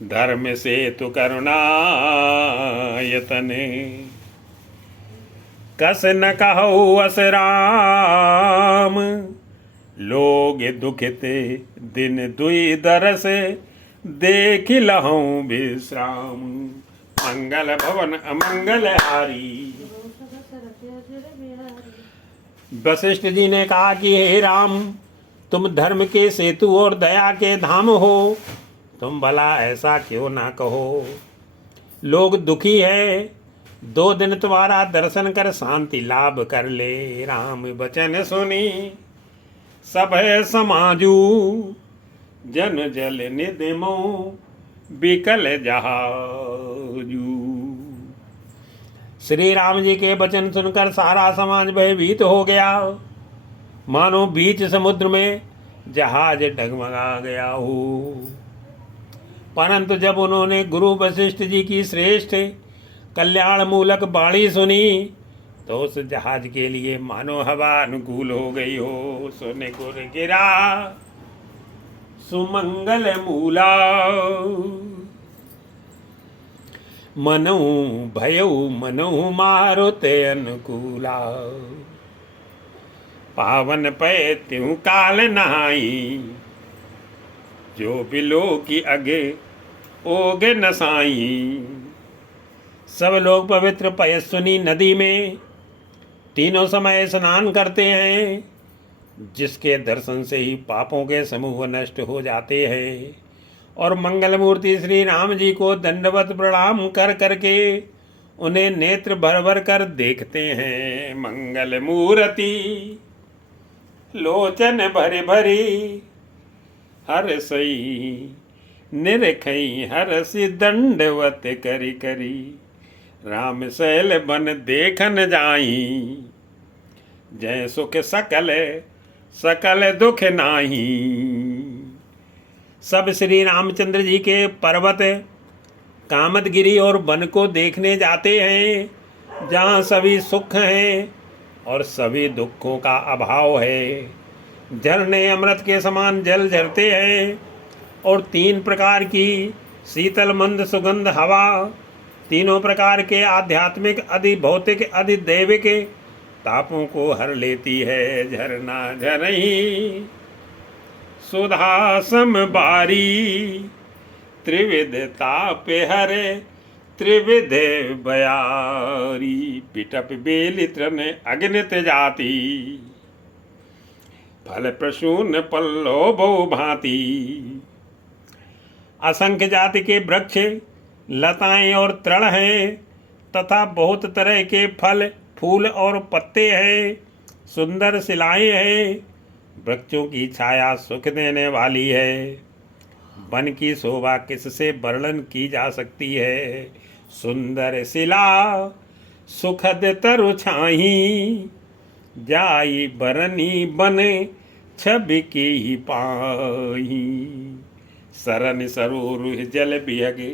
धर्म से तु करुणायतने। कस न कहु अस राम, लोग दुखित दिन दुई दरस, देख लहूं विश्राम। मंगल भवन अमंगल हारी। वशिष्ठ जी ने कहा कि हे राम, तुम धर्म के सेतु और दया के धाम हो, तुम भला ऐसा क्यों ना कहो। लोग दुखी है, 2 दिन तुम्हारा दर्शन कर शांति लाभ कर ले। राम वचन सुनी सब समाजू, जन जल निदिमो बिकल जहाजू। श्री राम जी के वचन सुनकर सारा समाज भयभीत हो गया, मानो बीच समुद्र में जहाज डगमगा गया हो। परंतु जब उन्होंने गुरु वशिष्ठ जी की श्रेष्ठ कल्याण मूलक वाणी सुनी, तो उस जहाज के लिए मानो हवा अनुकूल हो गई हो। सुन गुर गिरा सुमंगल मूला, मनऊ भयऊ मनऊ मारुते अनुकूला। पावन पै त्यों काल नहाई, जो बिलो की अगे ओगे नसाई। सब लोग पवित्र पयस्विनी नदी में तीनों समय स्नान करते हैं, जिसके दर्शन से ही पापों के समूह नष्ट हो जाते हैं। और मंगल मूर्ति श्री राम जी को दंडवत प्रणाम कर करके उन्हें नेत्र भर भर कर देखते हैं। मंगल मूर्ति लोचन भरी भरी, हर सई निरखई हरसि दंडवत करी करी। राम शैल बन देखन जाई, जय सुख सकल सकल दुख नाही। सब श्री रामचंद्र जी के पर्वत कामदगिरी और वन को देखने जाते हैं, जहाँ सभी सुख हैं और सभी दुखों का अभाव है। झरने अमृत के समान जल झरते हैं, और 3 प्रकार की शीतल मंद सुगंध हवा, तीनों प्रकार के आध्यात्मिक अधि भौतिक अधि दैविक तापों को हर लेती है। झरना झरही सुधा समबारी, त्रिविध ताप हरे त्रिविध बयारी। पिटप बेली तृण अग्नित जाती, फल प्रसून पल्लो बहु भांति। असंख्य जाति के वृक्ष लताएं और तृण हैं, तथा बहुत तरह के फल फूल और पत्ते हैं। सुंदर शिलाएं हैं, वृक्षों की छाया सुख देने वाली है। वन की शोभा किससे वर्णन की जा सकती है। सुंदर शिला सुखद तरु छाही, जाई बरनी बने छवि की ही पाही। सरन सरोरुह जल बिहगे,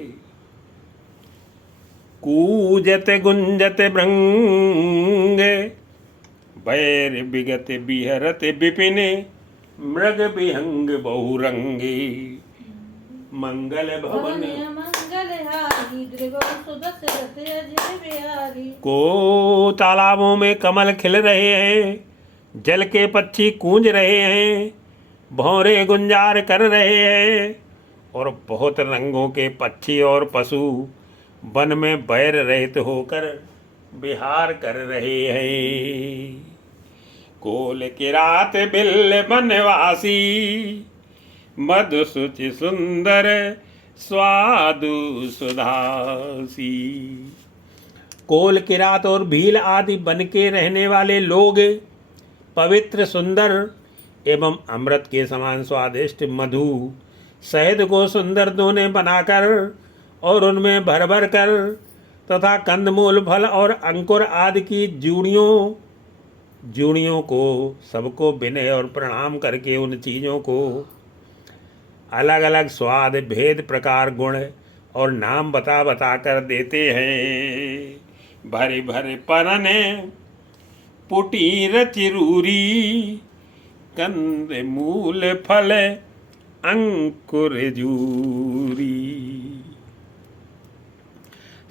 कूजत गुंजत भृंग। बैर बिगत बिहरत विपिन, मृग विहंग बहुरंगे। मंगल भवन को तालाबों में कमल खिल रहे हैं, जल के पक्षी कूंज रहे हैं, भौरे गुंजार कर रहे हैं, और बहुत रंगों के पक्षी और पशु वन में बैर रहित होकर विहार कर रहे हैं। कोल किरात बिल बनवासी, मधु सुचि सुंदर स्वादु सुधासी। कोल किरात और भील आदि बन के रहने वाले लोग पवित्र सुंदर एवं अमृत के समान स्वादिष्ट मधु शहद को सुंदर दोने बनाकर और उनमें भर भर कर तथा कंदमूल फल और अंकुर आदि की जूड़ियों को सबको विनय और प्रणाम करके उन चीज़ों को अलग अलग स्वाद भेद प्रकार गुण और नाम बता बता कर देते हैं। भरे भरे परने पुटीर चिरूरी, कंद मूल फल अंकुर जूरी।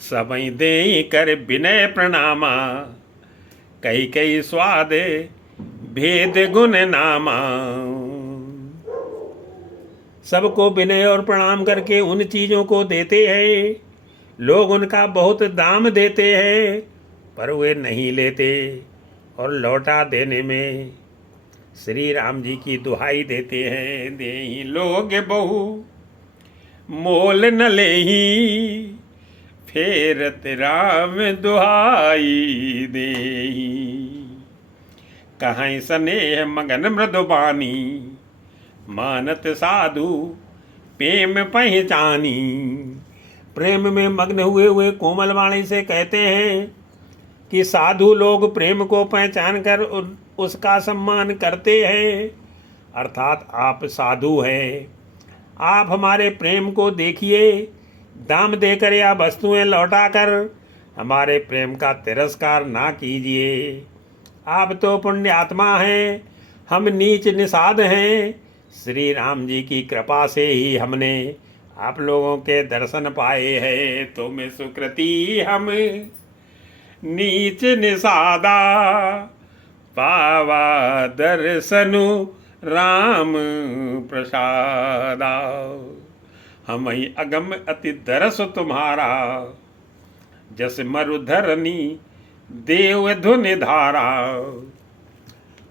सबई दे कर विनय प्रणामा, कई कई स्वाद भेद गुण नामा। सबको विनय और प्रणाम करके उन चीज़ों को देते हैं, लोग उनका बहुत दाम देते हैं, पर वे नहीं लेते और लौटा देने में श्री राम जी की दुहाई देते हैं। देही लोग बहु मोल न लेही, फेरत राम दुहाई देही। कहाँ स्नेह मगन मृदुबानी, मानत साधु प्रेम पहचानी। प्रेम में मग्न हुए हुए कोमल वाणी से कहते हैं कि साधु लोग प्रेम को पहचान कर उसका सम्मान करते हैं, अर्थात आप साधु हैं। आप हमारे प्रेम को देखिए, दाम देकर या वस्तुएं लौटाकर हमारे प्रेम का तिरस्कार ना कीजिए। आप तो पुण्यात्मा हैं, हम नीच निषाद हैं। श्री राम जी की कृपा से ही हमने आप लोगों के दर्शन पाए हैं। तुम सुकृति हम नीच निषादा, पावा दर्शनु राम प्रसादा। हम ही अगम अति दरस तुम्हारा, जस मरुधरनी देव धुनि धारा।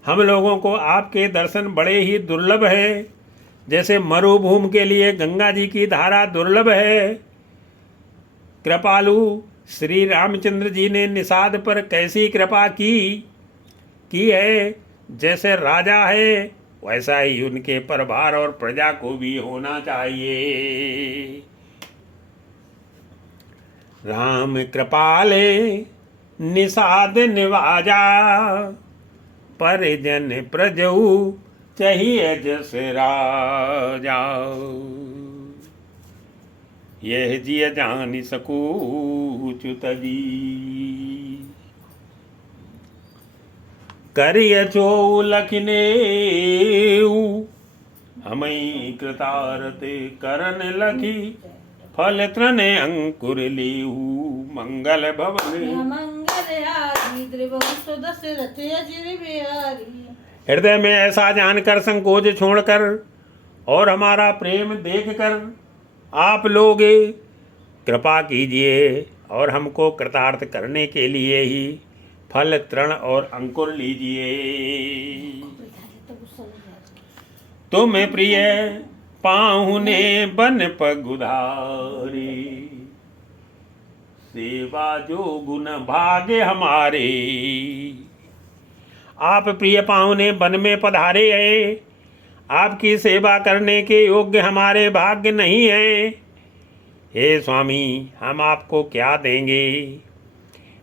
हम लोगों को आपके दर्शन बड़े ही दुर्लभ है, जैसे मरुभूमि के लिए गंगा जी की धारा दुर्लभ है। कृपालु श्री रामचंद्र जी ने निषाद पर कैसी कृपा की है, जैसे राजा है वैसा ही उनके प्रभार और प्रजा को भी होना चाहिए। राम कृपाले निषाद निवाजा, परिजन प्रजऊ चाहिए जस राजा। यह जिय जान सकूचुत जी, करिय चो लखने हमें कृतारते करन लखी, फल तृण अंकुर लीहू मंगल भवन। हृदय में ऐसा जानकर संकोच छोड़कर और हमारा प्रेम देखकर आप लोग कृपा कीजिए और हमको कृतार्थ करने के लिए ही फल तृण और अंकुर लीजिए। तुम प्रिय पाहुने बन पगुधारे, सेवा जो गुण भाग्य हमारे। आप प्रिय पाहुने वन में पधारे हैं, आपकी सेवा करने के योग्य हमारे भाग्य नहीं है। हे स्वामी, हम आपको क्या देंगे?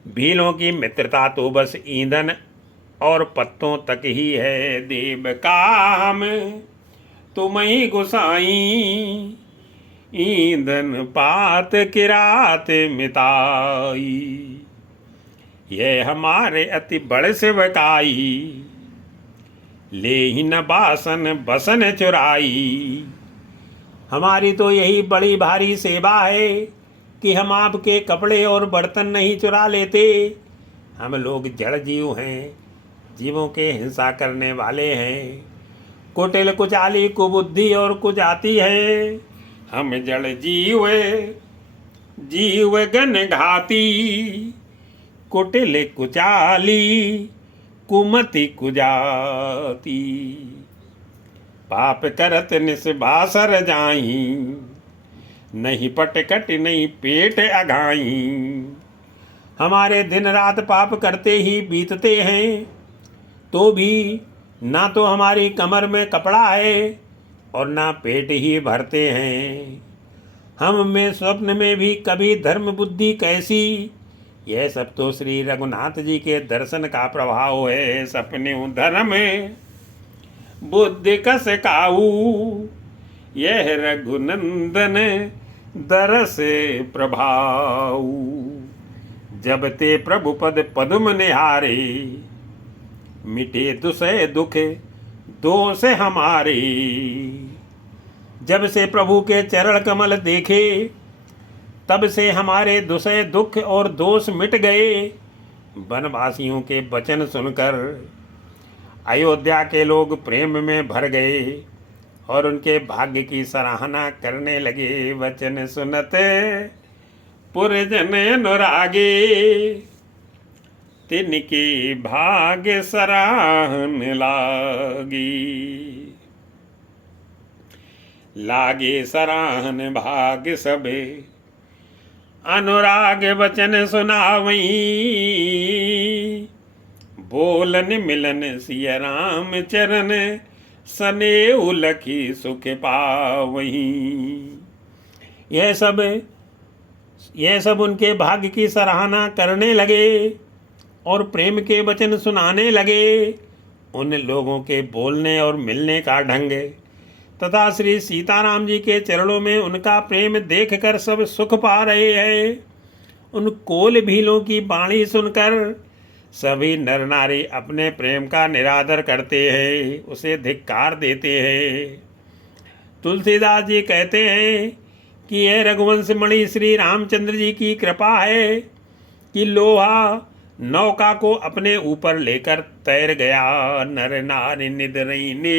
भीलों की मित्रता तो बस ईंधन और पत्तों तक ही है। देव काम तुम ही गुसाई, ईंधन पात किरात मिताई। यह हमारे अति बड़ सेवकाई, ले ही न बासन बसन चुराई। हमारी तो यही बड़ी भारी सेवा है कि हम आपके कपड़े और बर्तन नहीं चुरा लेते। हम लोग जड़ जीव हैं, जीवों के हिंसा करने वाले हैं, कुटिल कुचाली कुबुद्धि और कुजाति है। हम जड़ जीव जीव गण घाती, कुटिल कुचाली कुमति कुजाती। पाप करत निस्बासर जाई, नहीं पटकट नहीं पेट अघाई। हमारे दिन रात पाप करते ही बीतते हैं, तो भी ना तो हमारी कमर में कपड़ा है और ना पेट ही भरते हैं। हम में स्वप्न में भी कभी धर्म बुद्धि कैसी। यह सब तो श्री रघुनाथ जी के दर्शन का प्रभाव है। सपने धर्म बुद्धि कस काऊ, यह रघुनंदन दरस प्रभाऊ। जब ते प्रभु पद पद्म निहारे, मिटे दुसह दुख दोष हमारे। जब से प्रभु के चरण कमल देखे, तब से हमारे दुसह दुख और दोष मिट गए। वनवासियों के वचन सुनकर अयोध्या के लोग प्रेम में भर गए और उनके भाग्य की सराहना करने लगे। वचन सुनते पुरजन अनुरागे, तिनके भाग्य सराहन लागे सराहन भाग्य सबे, अनुराग वचन सुनावई, बोलन मिलन सिया राम चरण, सनेऊ लखी सुख पावही। यह सब उनके भाग्य की सराहना करने लगे और प्रेम के वचन सुनाने लगे। उन लोगों के बोलने और मिलने का ढंग तथा श्री सीताराम जी के चरणों में उनका प्रेम देखकर सब सुख पा रहे हैं। उन कोल भीलों की वाणी सुनकर सभी नर नारी अपने प्रेम का निरादर करते हैं, उसे धिक्कार देते हैं। तुलसीदास जी कहते हैं कि यह रघुवंश मणि श्री रामचंद्र जी की कृपा है कि लोहा नौका को अपने ऊपर लेकर तैर गया। नर नारी निदरईने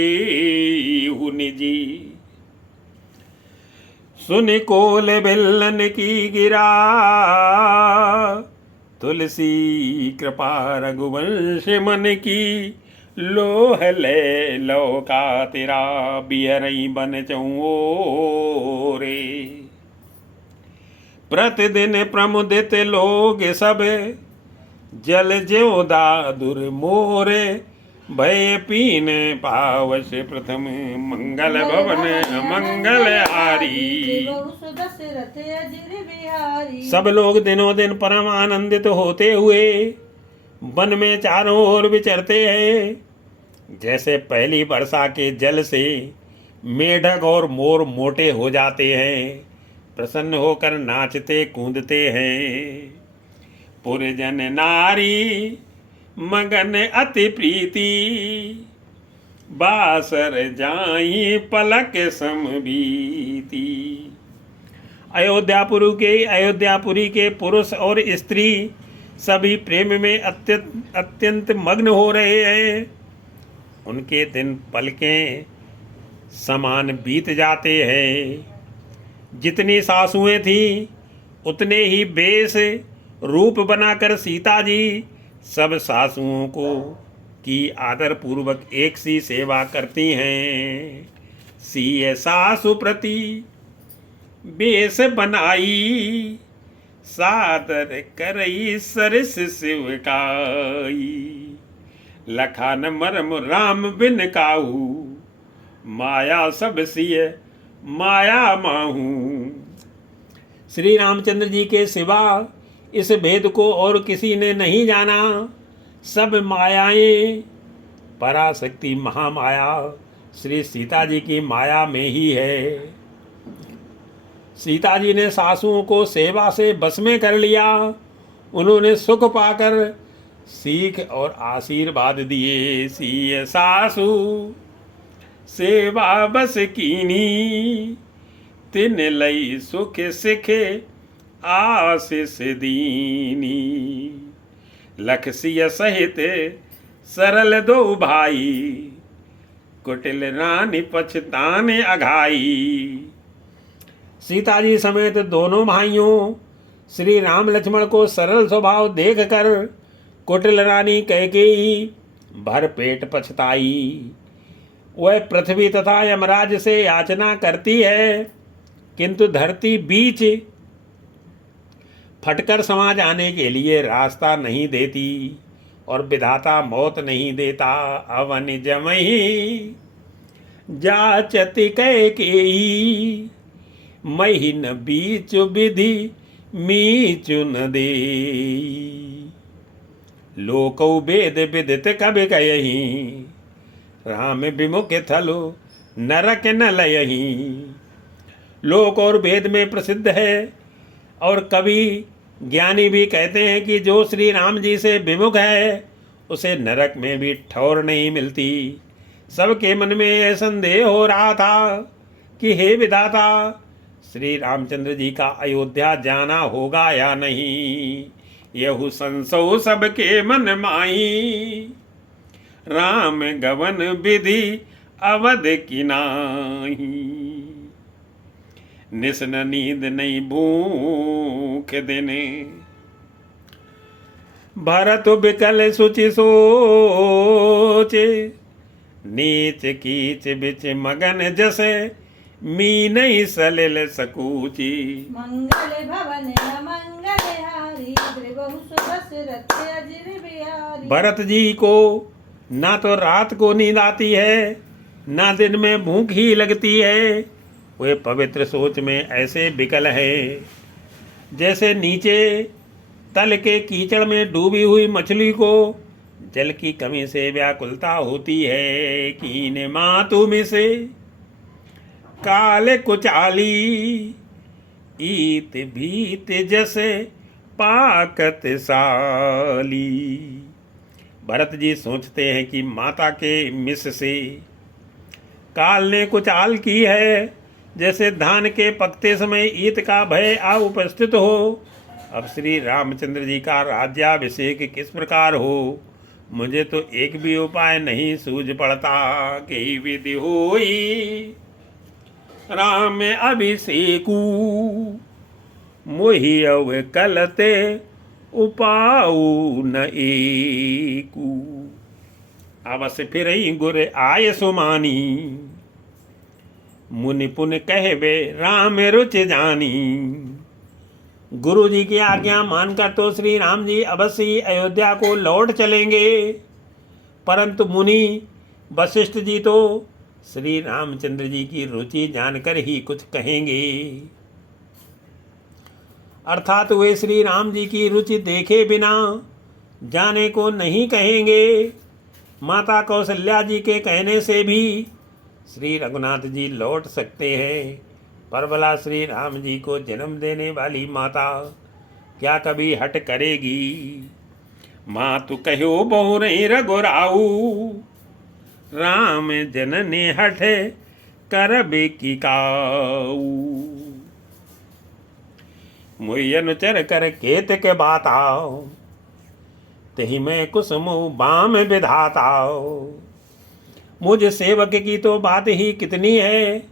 जी, सुन कोल बिल्लन की गिरा, तुलसी कृपा रघुवंश मन की, लोह ले लौका तेरा, बिहरई बन चौरे। प्रतिदिन प्रमुदित लोग सब, जल ज्यो दादुर मोरे, भय पीन पावश प्रथम, मंगल भवन मंगल हारी। सब लोग दिनों दिन परम आनंदित होते हुए वन में चारों ओर विचरते हैं। जैसे पहली वर्षा के जल से मेढक और मोर मोटे हो जाते हैं, प्रसन्न होकर नाचते कूदते हैं। पुरजन नारी मगन अति प्रीति, बासर जाई पलक समबीती। अयोध्यापुरी के पुरुष और स्त्री सभी प्रेम में अत्यंत मग्न हो रहे हैं। उनके दिन पलकें समान बीत जाते हैं। जितनी सासुएं थीं उतने ही बेश रूप बनाकर सीता जी सब सासुओं को की आदर पूर्वक एक सी सेवा करती हैं। सीय सासु प्रति बेश बनाई, सादर करई सरस शिवकाई। लखान मरम राम बिन काहू, माया सब सिय माया माहू। श्री रामचंद्र जी के सिवा इस भेद को और किसी ने नहीं जाना। सब मायाएं पराशक्ति महामाया श्री सीता जी की माया में ही है। सीता जी ने सासुओं को सेवा से बस में कर लिया। उन्होंने सुख पाकर सीख और आशीर्वाद दिए। सीय सासु सेवा बस कीनी, तिन लई सुख सिखे आशीष दीनी। लखसिय सहित सरल दो भाई, कुटिल रानी पछतान अघाई। सीता जी समेत दोनों भाइयों श्री राम लक्ष्मण को सरल स्वभाव देखकर कुटिल रानी कैकेयी भर पेट पछताई। वह पृथ्वी तथा यमराज से याचना करती है, किंतु धरती बीच फटकर समा जाने के लिए रास्ता नहीं देती और विधाता मौत नहीं देता। अवन जमही जाचति कैकेयी, मही न बीच विधि मीचु न दे। लोकौ वेद विदित कबि कयहि, राम विमुख थलो नरक न लयहि। लोक और वेद में प्रसिद्ध है और कवि ज्ञानी भी कहते हैं कि जो श्री राम जी से विमुख है उसे नरक में भी ठौर नहीं मिलती। सबके मन में यह संदेह हो रहा था कि हे विधाता, श्री रामचंद्र जी का अयोध्या जाना होगा या नहीं, यहु संशय सबके मन माही। राम गवन विधि अवध की नाही, निसन नींद नहीं भूख देने। भरत बिकल सुचि सोचे, नीच कीच बिच मगन जसे, मीनहि सलिल सकूची। मंगल भवन मंगल हारी, त्रिभुवन दशरथ अजिर बिहारी। भरत जी को ना तो रात को नींद आती है, ना दिन में भूख ही लगती है। वे पवित्र सोच में ऐसे विकल है, जैसे नीचे तल के कीचड़ में डूबी हुई मछली को जल की कमी से व्याकुलता होती है। कीने मातु में से काले कुचाली, ईत भीत जैसे पाकत साली। भरत जी सोचते हैं कि माता के मिस से काल ने कुछ आल की है, जैसे धान के पकते समय ईत का भय आ उपस्थित हो। अब श्री रामचंद्र जी का राज्याभिषेक किस प्रकार हो, मुझे तो एक भी उपाय नहीं सूझ पड़ता। कि विधि होई राम अभिषेकू, मोहि अव कलते उपाऊ न एकू। अवश्य फिर ही गुर आय सुमानी, मुनि पुन कहवे राम रुच जानी। गुरु जी की आज्ञा मानकर तो श्री राम जी अवश्य ही अयोध्या को लौट चलेंगे, परंतु मुनि वशिष्ठ जी तो श्री रामचंद्र जी की रुचि जानकर ही कुछ कहेंगे। अर्थात वे श्री राम जी की रुचि देखे बिना जाने को नहीं कहेंगे। माता कौशल्या जी के कहने से भी श्री रघुनाथ जी लौट सकते हैं, पर भला श्री राम जी को जन्म देने वाली माता क्या कभी हट करेगी। माँ तू कहो बहुरे रघुराऊ, राम जनने हठ करबे की काऊ। मुई अनुचर कर केत के बाताओ, तही मैं कुसुम बाम विधाताओ। मुझ सेवक की तो बात ही कितनी है,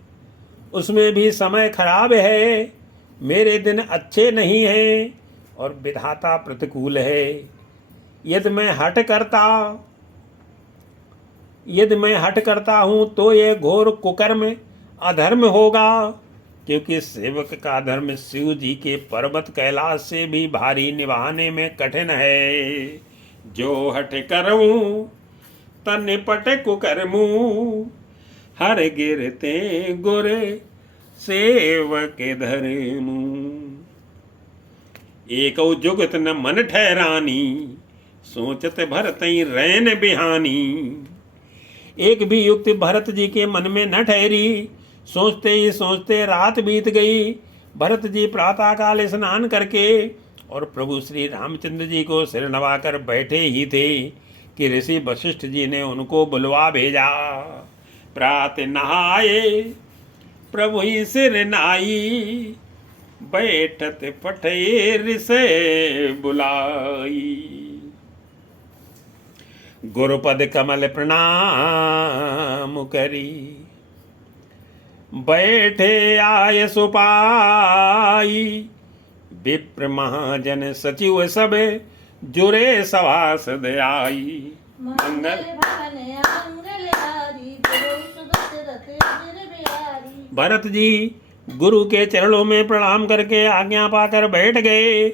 उसमें भी समय खराब है। मेरे दिन अच्छे नहीं हैं और विधाता प्रतिकूल है। यदि मैं हट करता हूँ तो ये घोर कुकर्म अधर्म होगा, क्योंकि सेवक का धर्म शिव जी के पर्वत कैलाश से भी भारी निभाने में कठिन है। जो हट करूं तन पट कुकर्मू, हर गिरते गुरे सेवक धर्मू। एक जुगत न मन ठहरानी, सोचत भरत रैन बिहानी। एक भी युक्ति भरत जी के मन में न ठहरी, सोचते ही सोचते रात बीत गई। भरत जी प्रातःकाल स्नान करके और प्रभु श्री रामचंद्र जी को सिर नवाकर बैठे ही थे कि ऋषि वशिष्ठ जी ने उनको बुलवा भेजा। प्रात नहाए प्रभु ही सिर नाई, बैठत पठे ऋषि बुलाई। गुरुपद कमल प्रणाम करी, बैठे आय सुपाई। विप्र महाजन सचिव सब, जुरे सभासद आई। मंगल भरत जी गुरु के चरणों में प्रणाम करके आज्ञा पाकर बैठ गए।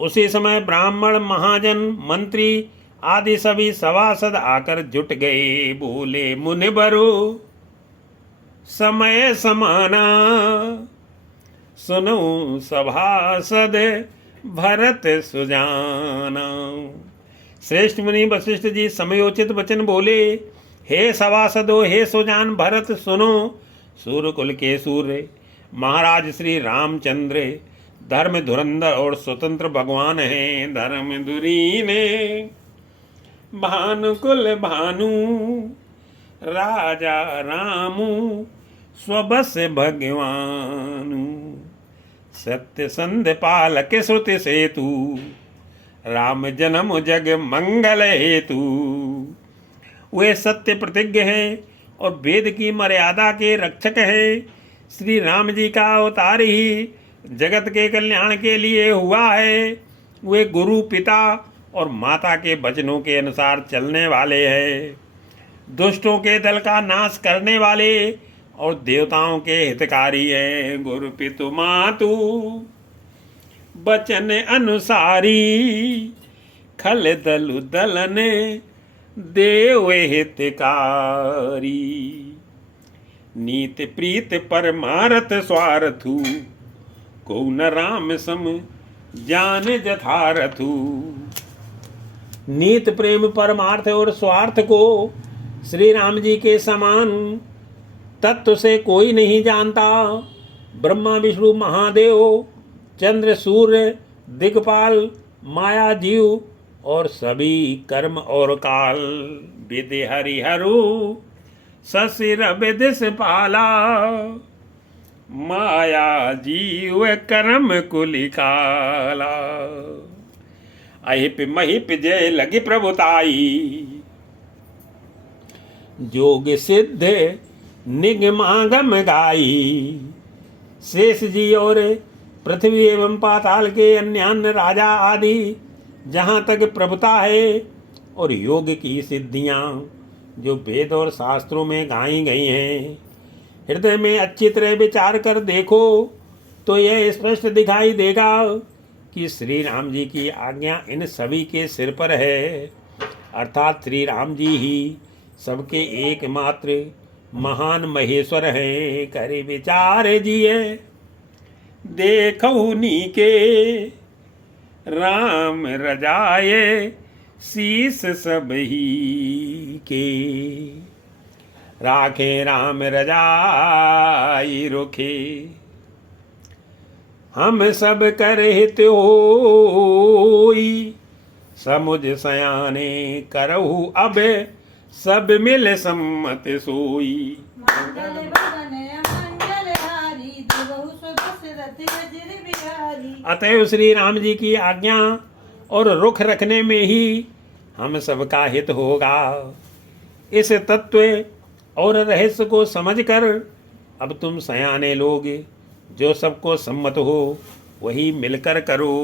उसी समय ब्राह्मण महाजन मंत्री आदि सभी सभासद आकर जुट गए। बोले मुनिवरो समय समाना, सुनो सभासद भरत सुजाना। श्रेष्ठ मुनि वशिष्ठ जी समयोचित वचन बोले। हे सभासदो, हे सुजान भरत सुनो। सूर्यकुल के सूर्य महाराज श्री रामचंद्र धर्म धुरंधर और स्वतंत्र भगवान हैं। धर्म धुरी ने भानुकुल भानु, राजा रामू स्वबस भगवानु। सत्य संध पालक श्रुति सेतु, राम जन्म जग मंगल हेतु। वे सत्य प्रतिज्ञ हैं और वेद की मर्यादा के रक्षक हैं। श्री राम जी का अवतार ही जगत के कल्याण के लिए हुआ है। वे गुरु, पिता और माता के वचनों के अनुसार चलने वाले हैं। दुष्टों के दल का नाश करने वाले और देवताओं के हितकारी हैं। गुरु पितु मातु बचन अनुसारी, खल दलु दलन देव हितकारी। नीत प्रीत परमारथ स्वार्थु, को न राम सम जान जथारथु। नीत प्रेम परमार्थ और स्वार्थ को श्री राम जी के समान तत्व से कोई नहीं जानता। ब्रह्मा विष्णु महादेव, चंद्र सूर्य दिक्पाल, माया जीव और सभी कर्म और काल, विधि हरिहरु ससिर विदिश पाला। माया जीव कर्म कुलिकाला, अहिप महिप जय लगी प्रभुताई। जोग सिद्ध निगमागम गाई। शेष जी और पृथ्वी एवं पाताल के अन्यान्य राजा आदि जहाँ तक प्रभुता है और योग की सिद्धियाँ जो वेद और शास्त्रों में गाई गई हैं, हृदय में अच्छी तरह विचार कर देखो तो यह स्पष्ट दिखाई देगा कि श्री राम जी की आज्ञा इन सभी के सिर पर है। अर्थात श्री राम जी ही सबके एकमात्र महान महेश्वर हैं। करे विचार जिए देखो नीके, राम रजाए शीस सब ही के। राखे राम रजाई रुखे, हम सब कर हित होई। समुझ सयाने करहु अब, सब मिल सम्मत सोई। मंगल भवन मंगल हारी, देवहु सुदशरथ अजिर बिहारी। अतएव श्री राम जी की आज्ञा और रुख रखने में ही हम सबका हित होगा। इस तत्व और रहस्य को समझकर अब तुम सयाने लोग जो सबको सम्मत हो वही मिलकर करो।